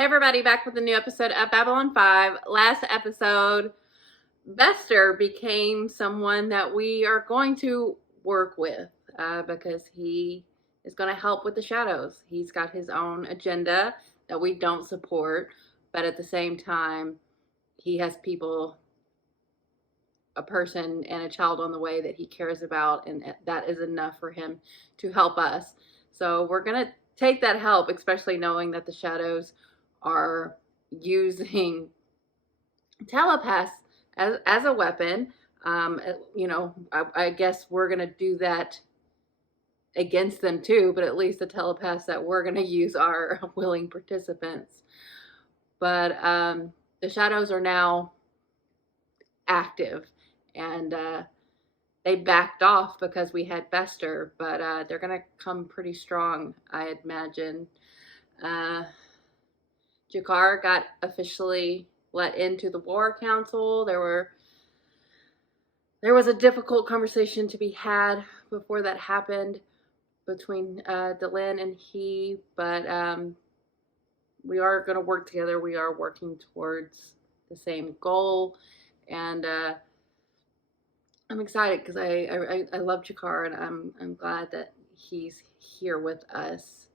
Hey everybody, back with a new episode of Babylon 5. Last episode, Bester became someone that we are going to work with because he is going to help with the shadows. He's got his own agenda that we don't support, but at the same time, he has people, a person and a child on the way that he cares about, and that is enough for him to help us. So we're going to take that help, especially knowing that the shadows are using telepaths as a weapon. I guess we're going to do that against them too, but at least the telepaths that we're going to use are willing participants. But the shadows are now active, and they backed off because we had Bester, but they're going to come pretty strong, I imagine. Jakar got officially let into the War Council. There was a difficult conversation to be had before that happened between Delenn and he, but we are going to work together. We are working towards the same goal, and I'm excited because I love Jakar, and I'm glad that he's here with us.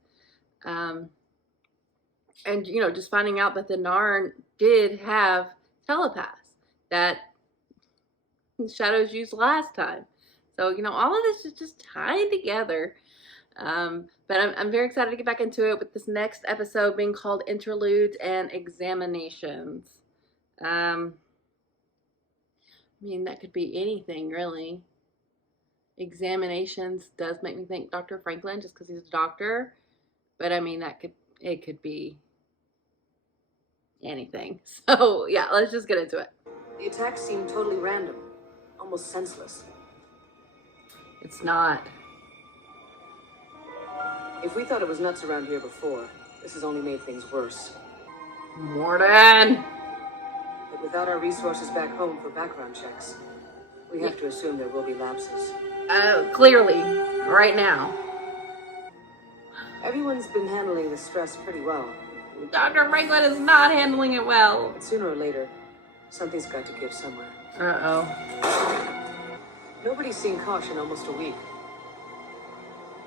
And just finding out that the Narn did have telepaths that shadows used last time. So all of this is just tying together. But I'm very excited to get back into it with this next episode being called Interludes and Examinations. I mean, that could be anything, really. Examinations does make me think Dr. Franklin, just because he's a doctor. But I mean, it could be anything. So yeah, let's just get into it. The attack seemed totally random, almost senseless. It's not. If we thought it was nuts around here before, this has only made things worse. Morden! But without our resources back home for background checks, we have to assume there will be lapses. Clearly, right now. Everyone's been handling the stress pretty well. Dr. Franklin is not handling it well. But sooner or later, something's got to give somewhere. Uh-oh. Nobody's seen Kosh in almost a week.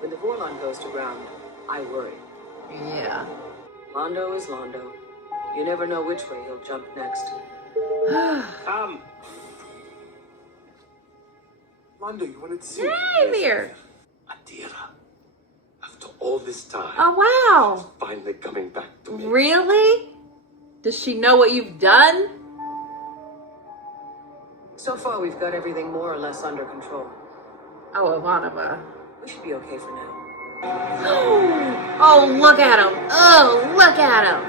When the Vorlon goes to ground, I worry. Yeah. Londo is Londo. You never know which way he'll jump next. Londo, you wanted to see? Hey there. Adira. After all this time. Oh, wow. She's finally coming back to me. Really? Does she know what you've done? So far, we've got everything more or less under control. Oh, Ivanova. We should be okay for now. Oh, look at him. Oh, look at him.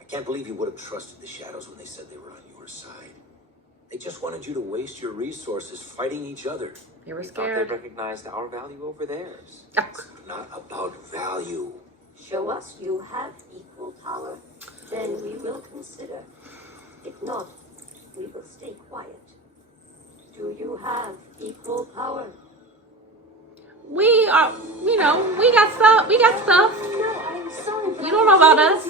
I can't believe you would have trusted the shadows when they said they were on your side. They just wanted you to waste your resources fighting each other. They were Thought scared. they recognized our value over theirs. It's not about value. Show us you have equal power, then we will consider. If not, we will stay quiet. Do you have equal power? We are, we got stuff. We got stuff. No, I'm sorry. You don't know about us.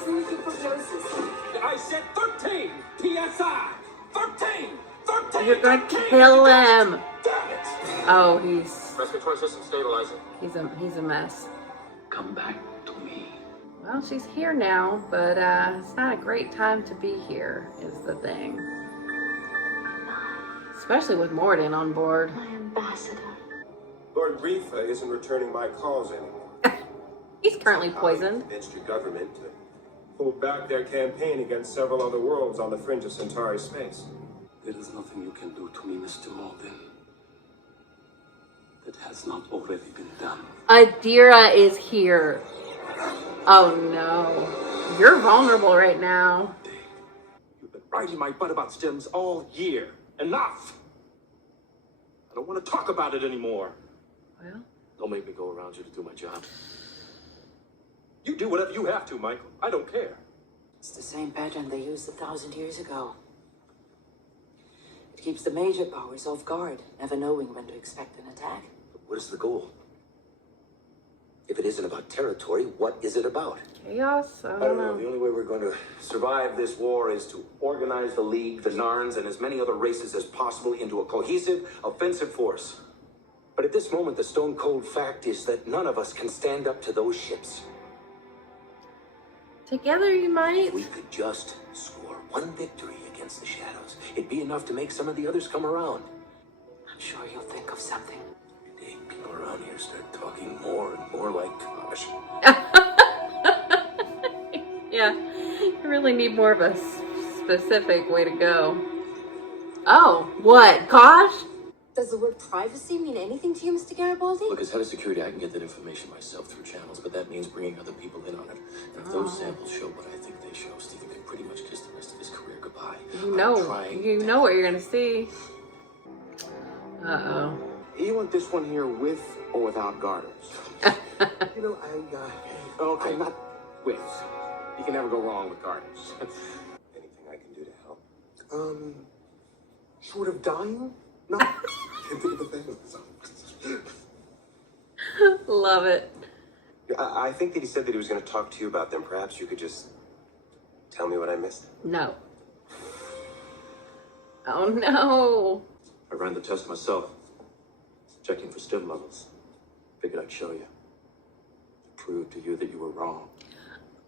I said 13! PSI! 13! 13! You're gonna kill him. Damn it! Oh, he's Respiratory system stabilizing. he's a mess. Come back to me. Well, she's here now, but it's not a great time to be here, is the thing. Especially with Morden on board. My ambassador. Lord Rifa isn't returning my calls anymore. He's currently poisoned. Convinced your government to pull back their campaign against several other worlds on the fringe of Centauri space. There is nothing you can do to me, Mr. Morgan, that has not already been done. Adira is here. Oh no. You're vulnerable right now. You've been riding my butt about stems all year. Enough! I don't want to talk about it anymore. Well, Don't make me go around you to do my job. You do whatever you have to, Michael. I don't care. It's the same pattern they used 1,000 years ago. It keeps the major powers off guard, never knowing when to expect an attack. What is the goal? If it isn't about territory, what is it about? Chaos? I I don't don't know. know. The only way we're going to survive this war is to organize the League, the Narns, and as many other races as possible into a cohesive, offensive force. But at this moment, the stone cold fact is that none of us can stand up to those ships. Together you might. If we could just score one victory against the Shadows, it'd be enough to make some of the others come around. I'm sure you'll think of something. Today, people around here start talking more and more like Kosh. Yeah, you really need more of a specific way to go. Oh, what? Kosh? Does the word privacy mean anything to you, Mr. Garibaldi? Look, as head of security, I can get that information myself through channels, but that means bringing other people in on it. And if those samples show what I think they show, Stephen can pretty much kiss the rest of his career goodbye. You know what you're gonna see. Uh-oh. You want this one here with or without garters? You know, Okay, not with. You can never go wrong with garters. Anything I can do to help? Short of dying? No. Can't think of a thing. Love it. I think that he said that he was going to talk to you about them. Perhaps you could just tell me what I missed. No. Oh no. I ran the test myself, checking for stim levels. Figured I'd show you. Prove to you that you were wrong.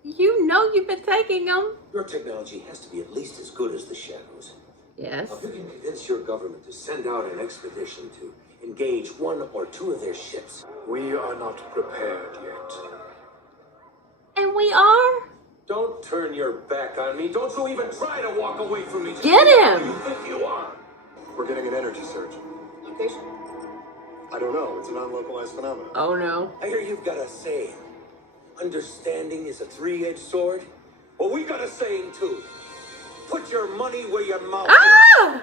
You know you've been taking them. your technology has to be at least as good as the Shadows. Yes. If you can convince your government to send out an expedition to engage one or two of their ships. We are not prepared yet. And we are? Don't turn your back on me. Don't you even try to walk away from me. Get him! You think you are? We're getting an energy surge. Location? I don't know. It's a non-localized phenomenon. Oh no. I hear you've got a saying. Understanding is a three-edged sword. Well, we got a saying too. Put your money where your mouth is. Ah!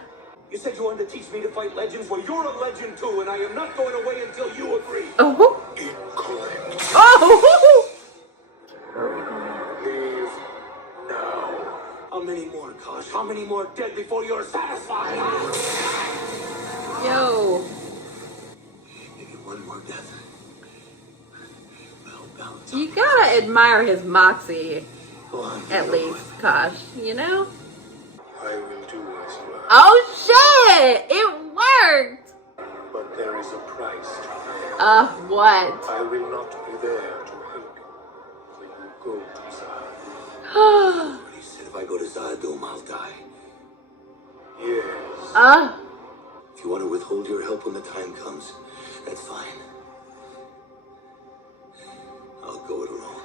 You said you wanted to teach me to fight legends. Well, you're a legend too, and I am not going away until you agree. Oh. Incorrect. Oh. Leave now. How many more, Kosh? How many more dead before you're satisfied? Yo. Maybe one more death. Well balanced. You gotta admire his moxie, Go on, at go least, Kosh. You know? I will do as well. Oh shit! It worked! But there is a price to pay. What? I will not be there to help you when you go to Zad. He said if I go to Zad-Dum, I'll die. Yes. If you want to withhold your help when the time comes, that's fine. I'll go it alone.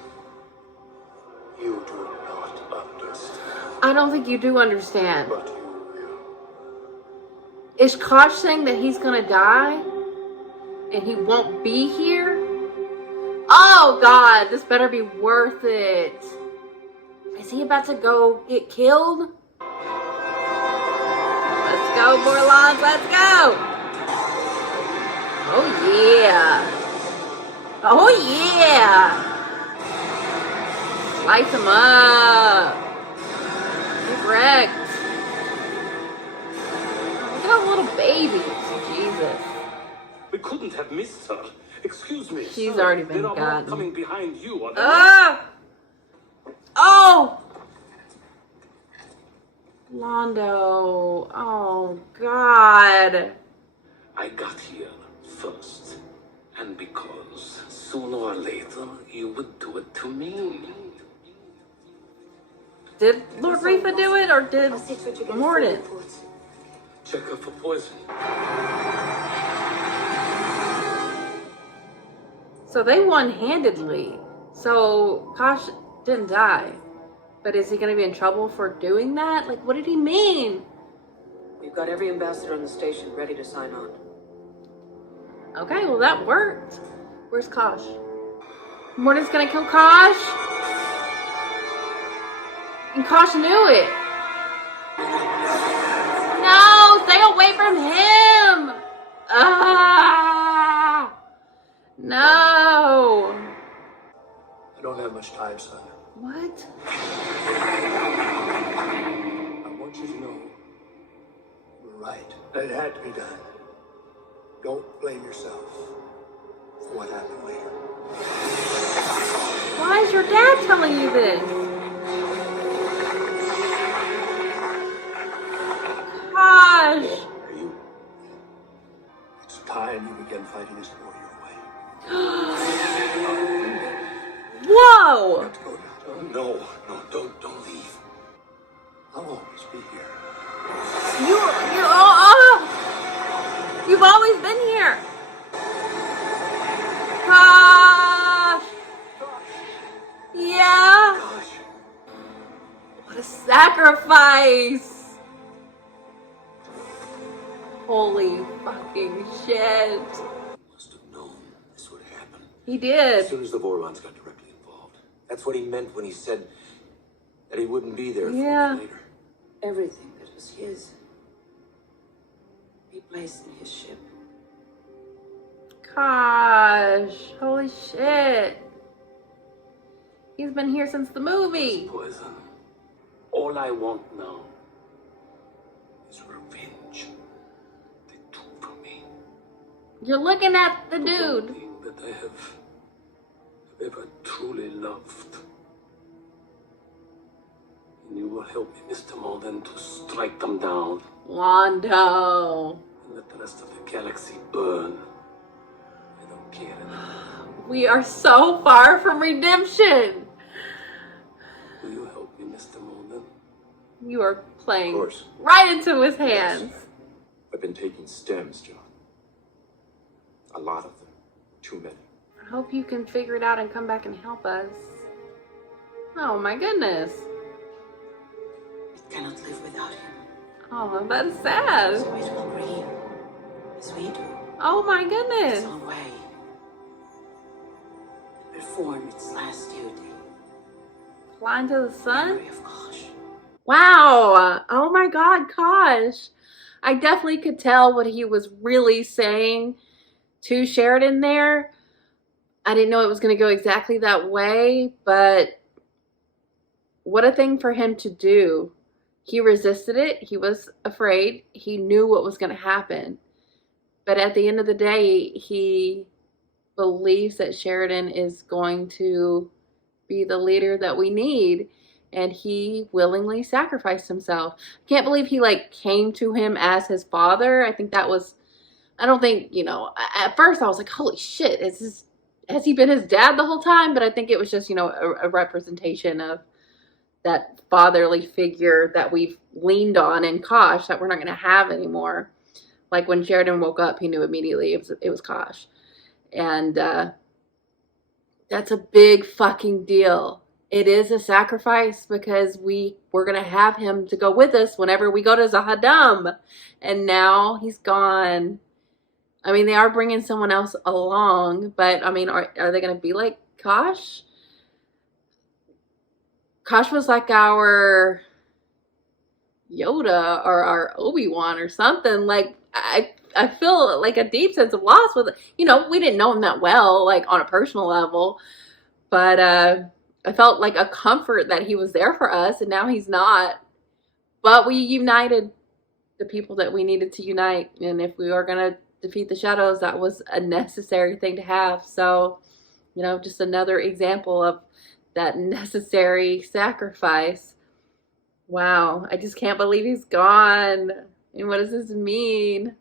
You do not understand. I don't think you do understand. But you will. Is Kosh saying that he's gonna die? And he won't be here? Oh god, this better be worth it. Is he about to go get killed? Let's go, Borlons, let's go! Oh yeah! Oh yeah! Slice him up! Get wrecked! Look at all the little babies, Jesus. We couldn't have missed her. Excuse me. She's sir. already been There are more gotten. coming behind you. Are there? Ah! Oh! Londo. Oh, God. I got here first. And because sooner or later you would do it to me. Did Lord Rifa do it, or did I'll see to it you get Mordin? full reports. Check her for poison. So they one-handedly. So Kosh didn't die. But is he going to be in trouble for doing that? Like, what did he mean? We've got every ambassador on the station ready to sign on. Okay, well that worked. Where's Kosh? Mordin's going to kill Kosh? And Kosh knew it. No, stay away from him. Ah, no. I don't have much time, son. What? I want you to know you were right. That it had to be done. Don't blame yourself for what happened later. Why is your dad telling you this? Gosh. Are you? It's time you began fighting this war your way. Whoa. Let's go now. No, don't leave. I'll always be here. You've always been here. Gosh. Yeah. Gosh. What a sacrifice. Holy fucking shit. Must have known this would happen. He did. As soon as the Vorlons got directly involved. That's what he meant when he said that he wouldn't be there for Yeah. me later. Everything that was his. Be placed in his ship. Gosh. Holy shit. He's been here since the movie. Poison. All I want now is revenge. They took from me You're looking at the the dude. one thing that I have ever truly loved. And you will help me, Mr. Malden, to strike them down Wando. and let the rest of the galaxy burn. I don't care anymore. We are so far from redemption. Will you help me, Mr. Malden? You are playing Of course. right into his hands. I've been taking stems, John. A lot of them. Too many. I hope you can figure it out and come back and help us. Oh my goodness. It cannot live without him. Oh, that's sad. So it will grieve, as we do, Oh my its goodness. own way. And perform its last duty. Flying to the sun? Memory of Kosh. Wow. Oh my God, gosh. I definitely could tell what he was really saying to Sheridan there. I didn't know it was going to go exactly that way, but what a thing for him to do. He resisted it. He was afraid. He knew what was going to happen. But at the end of the day, he believes that Sheridan is going to be the leader that we need. And he willingly sacrificed himself. I can't believe he came to him as his father. I think that was, I don't think, at first I was like, holy shit, has he been his dad the whole time? But I think it was just, a representation of that fatherly figure that we've leaned on in Kosh that we're not going to have anymore. Like when Sheridan woke up, he knew immediately it was Kosh. And that's a big fucking deal. It is a sacrifice because we're going to have him to go with us whenever we go to Zahadam. And now he's gone. I mean, they are bringing someone else along, but I mean, are they going to be like Kosh? Kosh was like our Yoda or our Obi-Wan or something. Like, I feel like a deep sense of loss with, we didn't know him that well, like on a personal level, but I felt like a comfort that he was there for us, and now he's not. But we united the people that we needed to unite, and if we are going to defeat the shadows, that was a necessary thing to have. So, just another example of that necessary sacrifice. Wow, I just can't believe he's gone. And what does this mean?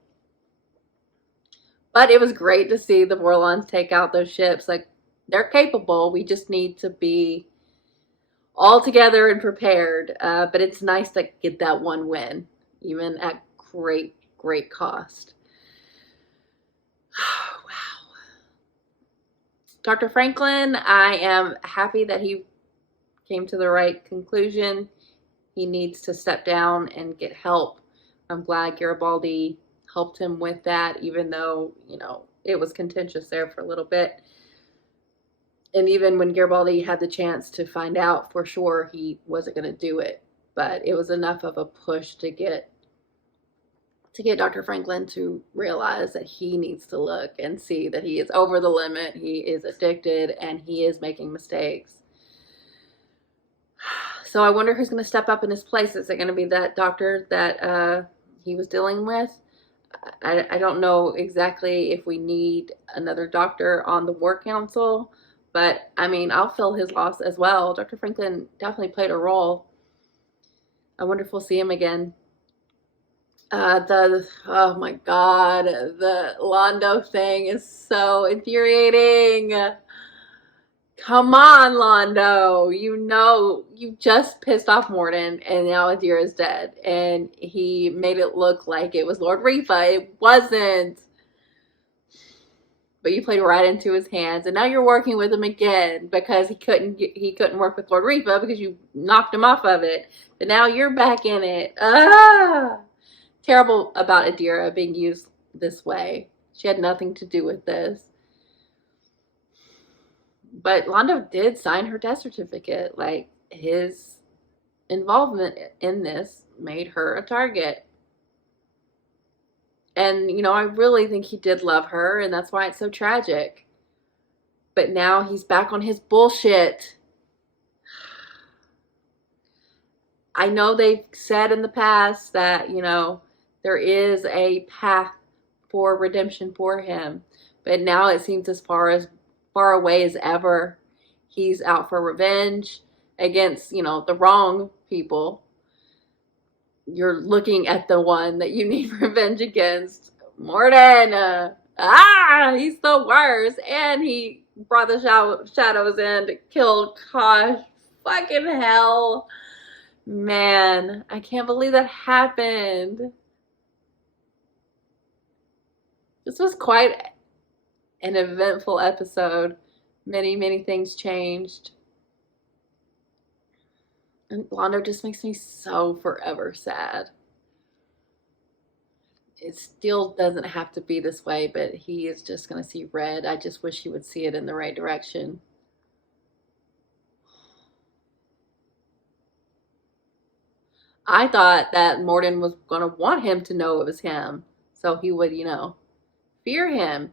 But it was great to see the Vorlons take out those ships. Like, they're capable. We just need to be all together and prepared. But it's nice to get that one win, even at great, great cost. Wow. Dr. Franklin, I am happy that he came to the right conclusion. He needs to step down and get help. I'm glad Garibaldi helped him with that, even though, it was contentious there for a little bit. And even when Garibaldi had the chance to find out for sure he wasn't going to do it, but it was enough of a push to get Dr. Franklin to realize that he needs to look and see that he is over the limit, he is addicted, and he is making mistakes. So I wonder who's going to step up in his place. Is it going to be that doctor that he was dealing with? I don't know exactly if we need another doctor on the war council, but I mean, I'll feel his loss as well. Dr. Franklin definitely played a role. I wonder if we'll see him again. Oh my God, the Londo thing is so infuriating. Come on, Londo. You know, you just pissed off Morden and now Adira is dead. And he made it look like it was Lord Rifa. It wasn't. But you played right into his hands. And now you're working with him again because he couldn't work with Lord Rifa because you knocked him off of it. But now you're back in it. Terrible about Adira being used this way. She had nothing to do with this. But Londo did sign her death certificate. Like, his involvement in this made her a target. And, you know, I really think he did love her, and that's why it's so tragic. But now he's back on his bullshit. I know they've said in the past that, you know, there is a path for redemption for him. But now it seems as far away as ever. He's out for revenge against, you know, the wrong people. You're looking at the one that you need revenge against. Morden. He's the worst. And he brought the shadows in to kill Kosh. Fucking hell. Man, I can't believe that happened. This was quite an eventful episode. Many, many things changed. And Londo just makes me so forever sad. It still doesn't have to be this way, but he is just going to see red. I just wish he would see it in the right direction. I thought that Morden was going to want him to know it was him, so he would, you know, fear him.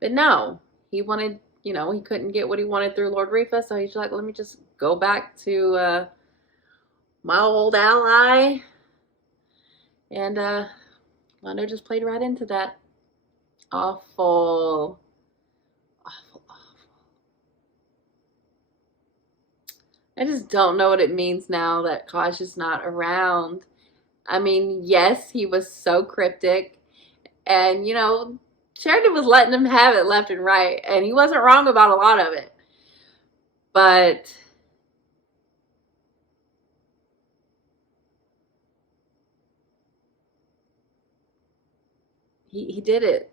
But no, he wanted, you know, he couldn't get what he wanted through Lord Rifa, so he's like, let me just go back to my old ally. And Londo just played right into that. Awful. Awful, awful. I just don't know what it means now that Kosh is not around. I mean, yes, he was so cryptic. And, you know, Sheridan was letting him have it left and right. And he wasn't wrong about a lot of it. But he did it.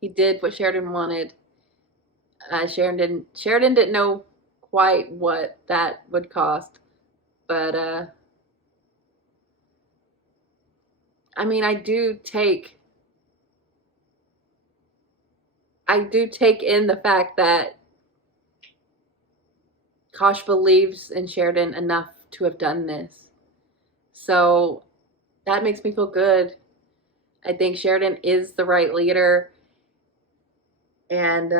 He did what Sheridan wanted. Sheridan didn't know quite what that would cost. But, I mean, I do take in the fact that Kosh believes in Sheridan enough to have done this. So that makes me feel good. I think Sheridan is the right leader. And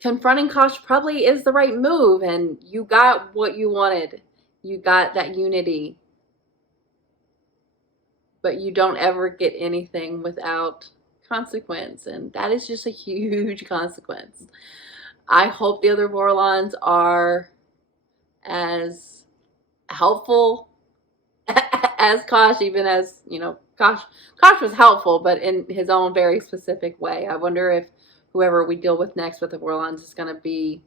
confronting Kosh probably is the right move. And you got what you wanted. You got that unity. But you don't ever get anything without consequence. And that is just a huge consequence. I hope the other Vorlons are as helpful as Kosh, even as, you know, Kosh was helpful, but in his own very specific way. I wonder if whoever we deal with next with the Vorlons is going to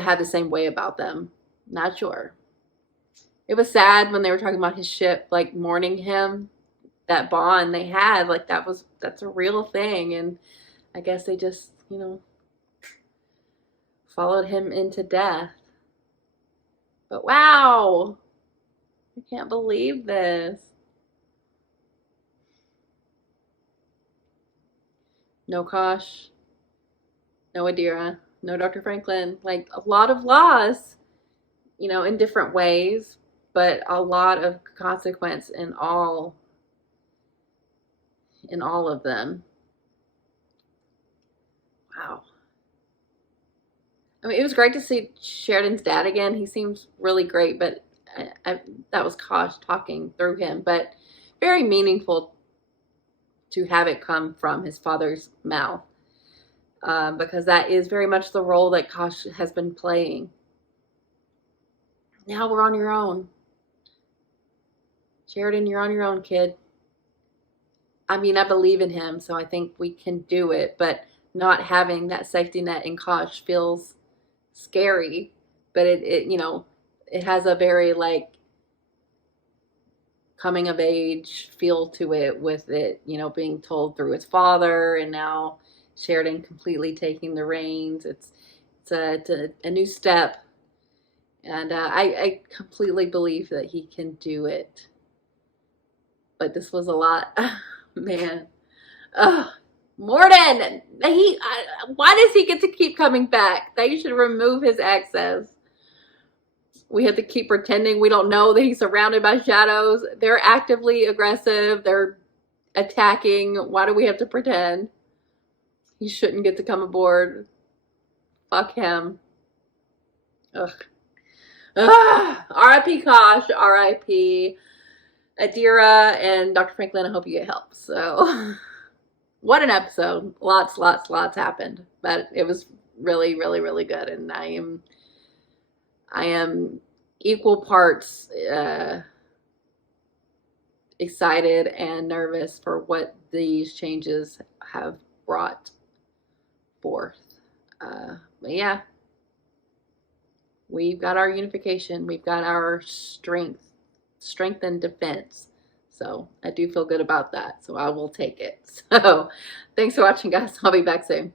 have the same way about them. Not sure. It was sad when they were talking about his ship, like, mourning him. That bond they had, like, that's a real thing. And I guess they just, you know, followed him into death. But wow, I can't believe this. No Kosh, no Adira, no Dr. Franklin. Like, a lot of loss, you know, in different ways, but a lot of consequence in all of them. Wow. I mean, it was great to see Sheridan's dad again. He seems really great, but that was Kosh talking through him, but very meaningful to have it come from his father's mouth, because that is very much the role that Kosh has been playing. Now we're on your own. Sheridan, you're on your own, kid. I mean, I believe in him, so I think we can do it, but not having that safety net in Kosh feels scary, but it you know, it has a very like coming of age feel to it, with it, you know, being told through his father, and now Sheridan completely taking the reins. It's a new step, and I completely believe that he can do it. But this was a lot, man. Ugh. Morden, why does he get to keep coming back? They should remove his access. We have to keep pretending we don't know that he's surrounded by shadows. They're actively aggressive. They're attacking. Why do we have to pretend? He shouldn't get to come aboard. Fuck him. Ugh. R.I.P. Kosh. R.I.P. Adira and Dr. Franklin. I hope you get help. So, what an episode. Lots happened. But it was really, really, really good. And I am equal parts excited and nervous for what these changes have brought forth. But yeah, we've got our unification. We've got our strength and defense. So I do feel good about that. So I will take it. So thanks for watching, guys. I'll be back soon.